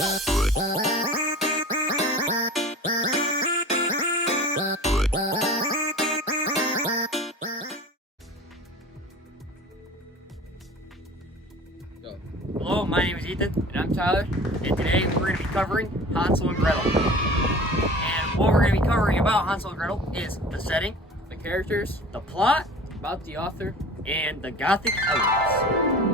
Hello, my name is Ethan. And I'm Tyler. And today we're going to be covering Hansel and Gretel. And what we're going to be covering about Hansel and Gretel is the setting, the characters, the plot, about the author, and the Gothic elements.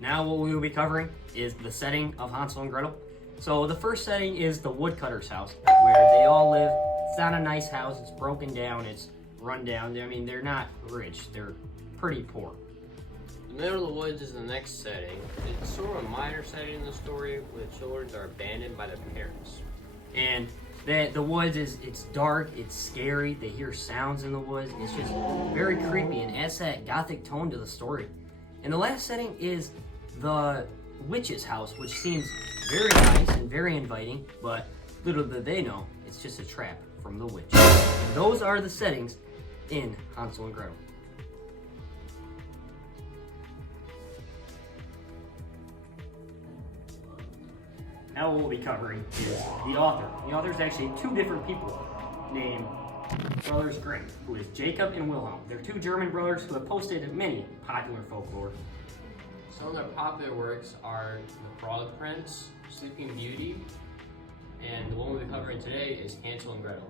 Now what we will be covering is the setting of Hansel and Gretel. So the first setting is the woodcutter's house, where they all live. It's not a nice house, it's broken down, it's run down. I mean, they're not rich, they're pretty poor. the middle of the woods is the next setting. It's sort of a minor setting in the story where the children are abandoned by their parents. And the woods it's dark, it's scary, they hear sounds in the woods, it's just very creepy and adds that gothic tone to the story. And the last setting is the witch's house, which seems very nice and very inviting, but little did they know, it's just a trap from the witch. And those are the settings in Hansel and Gretel. Now what we'll be covering is the author. The author is actually two different people named Brothers Grimm, who is Jacob and Wilhelm. They're two German brothers who have posted many popular folklore. Some of their popular works are The Frog Prince, Sleeping Beauty, and the one we'll be covering today is Hansel and Gretel.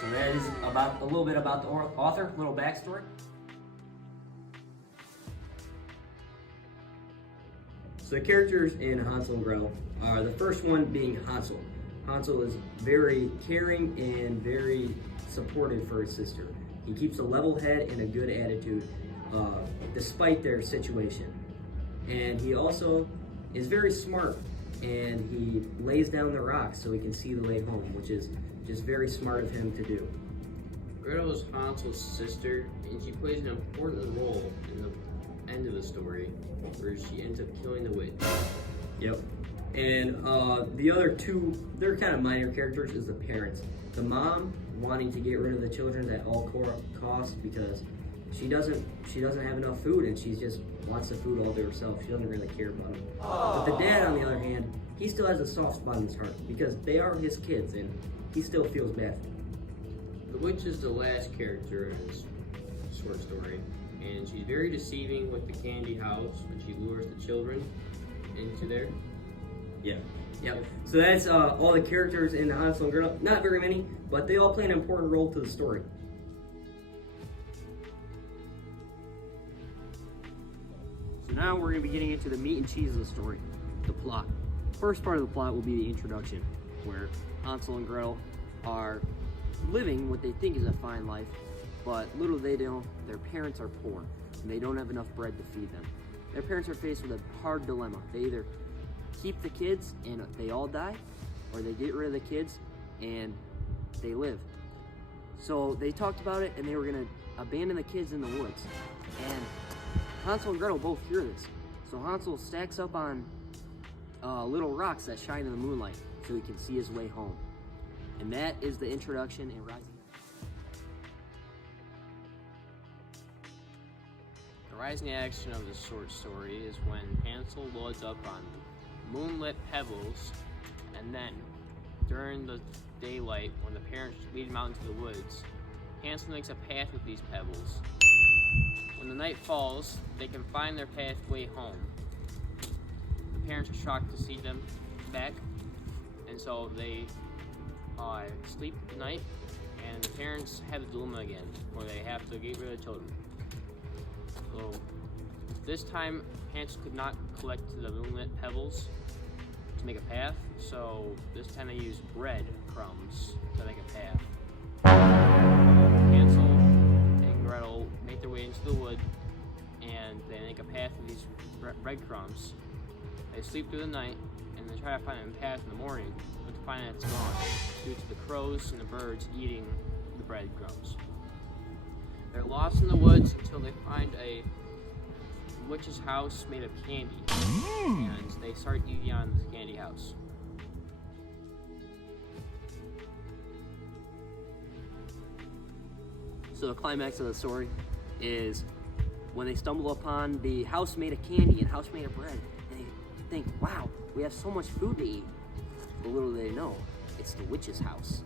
So that is a little bit about the author, little backstory. So the characters in Hansel and Gretel are the first one being Hansel. Hansel is very caring and very supportive for his sister. He keeps a level head and a good attitude despite their situation. And he also is very smart, and he lays down the rocks so he can see the way home, which is just very smart of him to do. Gretel is Hansel's sister, and she plays an important role in the end of the story, where she ends up killing the witch. Yep. And the other two, they're kind of minor characters, is the parents. The mom wanting to get rid of the children at all costs because she doesn't have enough food, and she just wants the food all to herself. She doesn't really care about them. But the dad, on the other hand, he still has a soft spot in his heart because they are his kids, and he still feels bad for them. The witch is the last character in this short story, and she's very deceiving with the candy house when she lures the children into there. Yeah. Yep. So that's all the characters in Hansel and Gretel. Not very many, but they all play an important role to the story. So now we're going to be getting into the meat and cheese of the story, the plot. First part of the plot will be the introduction, where Hansel and Gretel are living what they think is a fine life, but little they know, their parents are poor, and they don't have enough bread to feed them. Their parents are faced with a hard dilemma. They either keep the kids and they all die, or they get rid of the kids and they live. So they talked about it, and they were going to abandon the kids in the woods. And Hansel and Gretel both hear this. So Hansel stacks up on little rocks that shine in the moonlight so he can see his way home. And that is the introduction and rising. The rising action of this short story is when Hansel loads up on moonlit pebbles, and then during the daylight, when the parents lead him out into the woods, Hansel makes a path with these pebbles. When the night falls, they can find their pathway home. The parents are shocked to see them back, and so they sleep at night, and the parents have the dilemma again, where they have to get rid of the children. So this time, Hansel could not collect the moonlit pebbles to make a path, so this time they use bread crumbs to make a path. Hansel and Gretel make their way into the wood, and they make a path with these breadcrumbs. They sleep through the night, and they try to find a path in the morning, but to find that it's gone due to the crows and the birds eating the breadcrumbs. They're lost in the woods until they find a witch's house made of candy, and they start eating on this candy house. So the climax of the story is when they stumble upon the house made of candy and house made of bread. And they think, wow, we have so much food to eat. But little do they know, it's the witch's house.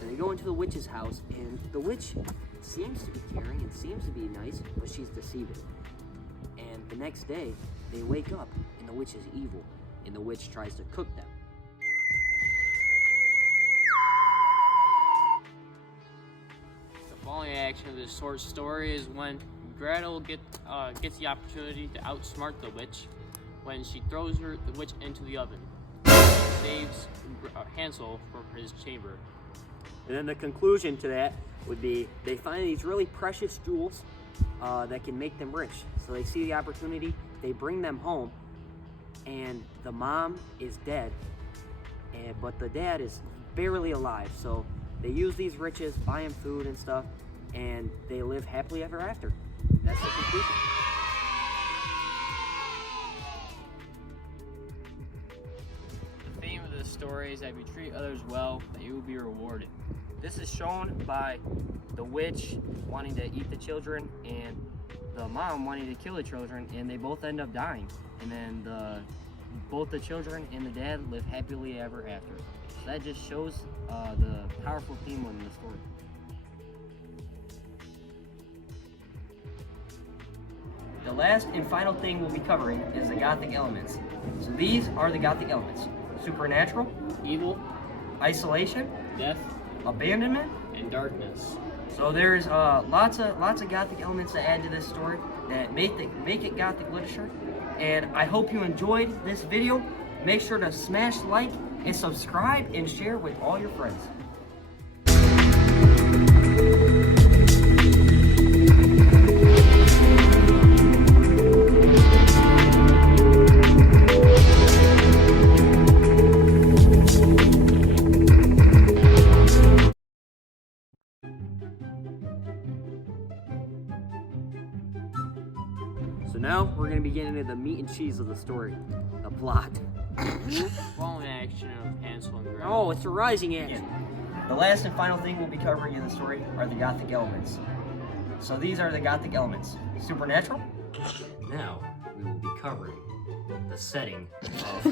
And they go into the witch's house, and the witch seems to be caring and seems to be nice, but she's deceiving. And the next day, they wake up, and the witch is evil, and the witch tries to cook them. The following action of this short story is when Gretel gets the opportunity to outsmart the witch when she throws the witch into the oven. Saves Hansel from his chamber. And then the conclusion to that would be they find these really precious jewels that can make them rich. So they see the opportunity, they bring them home, and the mom is dead, but the dad is barely alive. So they use these riches, buy him food and stuff, and they live happily ever after. That's the conclusion. The theme of this story is that if you treat others well, that you will be rewarded. This is shown by the witch wanting to eat the children and the mom wanting to kill the children, and they both end up dying. And then both the children and the dad live happily ever after. So that just shows the powerful theme in the story. The last and final thing we'll be covering is the Gothic elements. So these are the Gothic elements: supernatural, Evil, isolation, death, abandonment, and darkness. So there's lots of Gothic elements that add to this story that make it Gothic literature. And I hope you enjoyed this video. Make sure to smash like and subscribe and share with all your friends. So now we're going to be getting into the meat and cheese of the story, the plot. The following action of Hansel and Gretel. Oh, it's a rising action. The last and final thing we'll be covering in the story are the Gothic elements. So these are the Gothic elements: supernatural. Now we will be covering the setting of